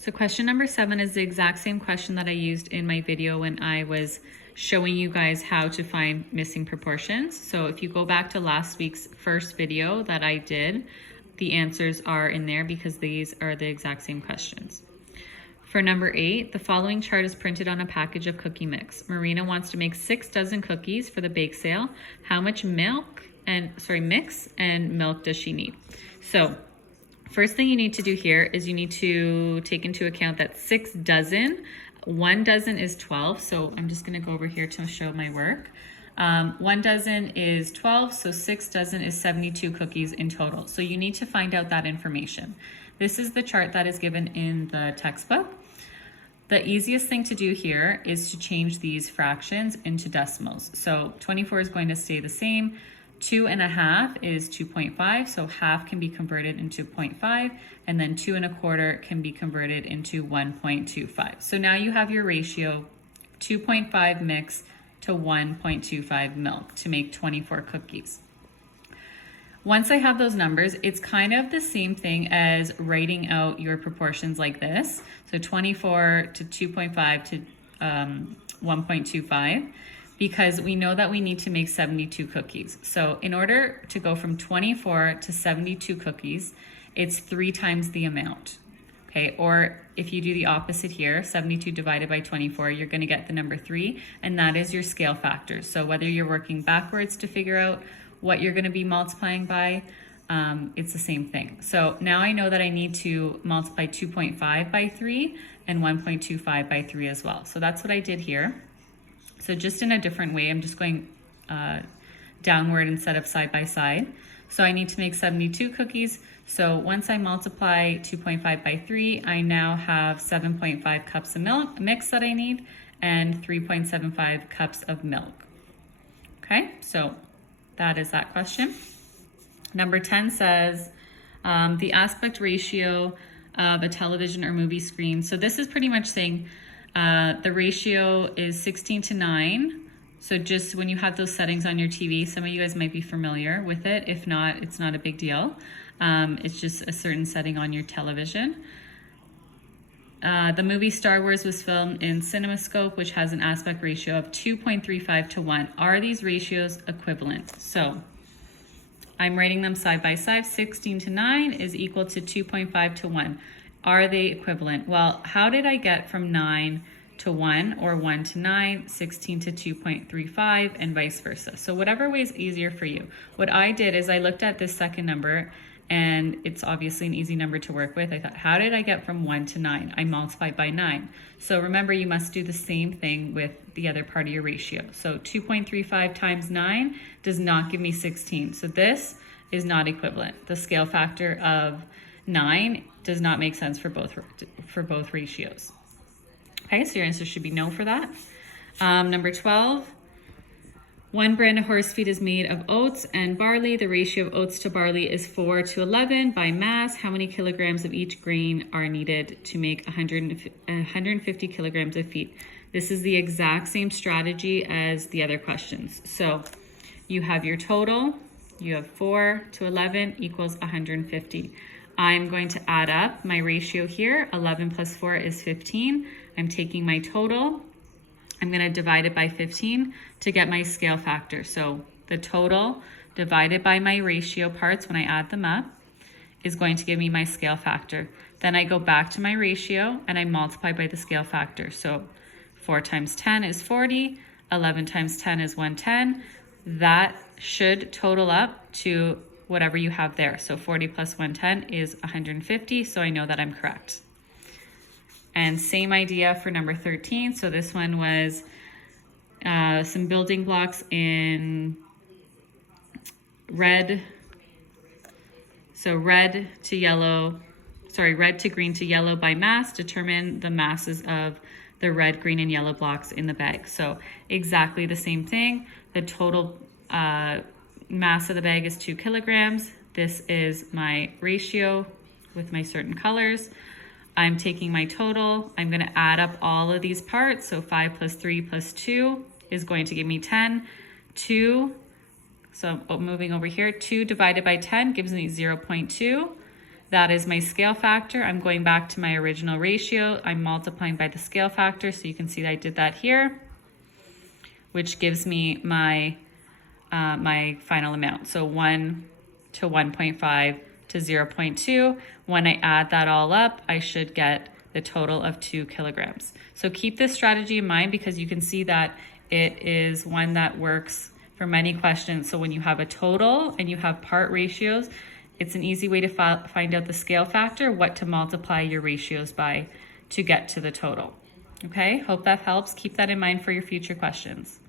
So question number 7 is the exact same question that I used in my video when I was showing you guys how to find missing proportions. So if you go back to last week's first video that I did, the answers are in there because these are the exact same questions. For number 8, the following chart is printed on a package of cookie mix. Marina wants to make 6 dozen cookies for the bake sale. How much mix and milk does she need? So first thing you need to do here is you need to take into account that 6 dozen, 1 dozen is 12. So I'm just gonna go over here to show my work. 1 dozen is 12, so 6 dozen is 72 cookies in total. So you need to find out that information. This is the chart that is given in the textbook. The easiest thing to do here is to change these fractions into decimals. So 24 is going to stay the same. 2.5 is 2.5, so half can be converted into 0.5, and then 2 1/4 can be converted into 1.25. So now you have your ratio 2.5 mix to 1.25 milk to make 24 cookies. Once I have those numbers, it's kind of the same thing as writing out your proportions like this. So 24 to 2.5 to 1.25, because we know that we need to make 72 cookies. So in order to go from 24 to 72 cookies, it's 3 times the amount. Okay, or if you do the opposite here, 72 divided by 24, you're gonna get the number 3, and that is your scale factor. So whether you're working backwards to figure out what you're gonna be multiplying by, it's the same thing. So now I know that I need to multiply 2.5 by 3 and 1.25 by 3 as well. So that's what I did here. So just in a different way, I'm just going downward instead of side by side. So I need to make 72 cookies. So once I multiply 2.5 by 3, I now have 7.5 cups of milk mix that I need and 3.75 cups of milk. Okay, so that is that question. Number 10 says the aspect ratio of a television or movie screen. So this is pretty much saying the ratio is 16 to 9. So just when you have those settings on your TV, some of you guys might be familiar with it. If not, it's not a big deal. It's just a certain setting on your television. The movie Star Wars was filmed in CinemaScope, which has an aspect ratio of 2.35 to 1. Are these ratios equivalent? So I'm writing them side by side. 16 to 9 is equal to 2.5 to 1. Are they equivalent? Well, how did I get from 9 to 1 or 1 to 9, 16 to 2.35, and vice versa? So whatever way is easier for you. What I did is I looked at this second number, and it's obviously an easy number to work with. I thought, how did I get from 1 to 9? I multiplied by 9. So remember, you must do the same thing with the other part of your ratio. So 2.35 times 9 does not give me 16. So this is not equivalent. The scale factor of 9 does not make sense for both ratios. Okay, so your answer should be no for that. Number 12. 1 brand of horse feed is made of oats and barley. The ratio of oats to barley is 4 to 11 by mass. How many kilograms of each grain are needed to make 150 kilograms of feed? This is the exact same strategy as the other questions. So you have your total. You have 4 to 11 equals 150. I'm going to add up my ratio here. 11 plus 4 is 15. I'm taking my total. I'm going to divide it by 15 to get my scale factor. So the total divided by my ratio parts when I add them up is going to give me my scale factor. Then I go back to my ratio and I multiply by the scale factor. So 4 times 10 is 40. 11 times 10 is 110. That should total up to whatever you have there. So 40 plus 110 is 150. So I know that I'm correct. And same idea for number 13. So this one was some building blocks in red. So red to green to yellow by mass. Determine the masses of the red, green, and yellow blocks in the bag. So exactly the same thing. The total mass of the bag is 2 kilograms. This is my ratio with my certain colors. I'm taking my total. I'm going to add up all of these parts. So 5 plus 3 plus 2 is going to give me 10. 2, so moving over here, 2 divided by 10 gives me 0.2. That is my scale factor. I'm going back to my original ratio. I'm multiplying by the scale factor, so you can see that I did that here, which gives me my my final amount. So 1 to 1.5 to 0.2. When I add that all up, I should get the total of 2 kilograms. So keep this strategy in mind because you can see that it is one that works for many questions. So when you have a total and you have part ratios, it's an easy way to find out the scale factor, what to multiply your ratios by to get to the total. Okay, hope that helps. Keep that in mind for your future questions.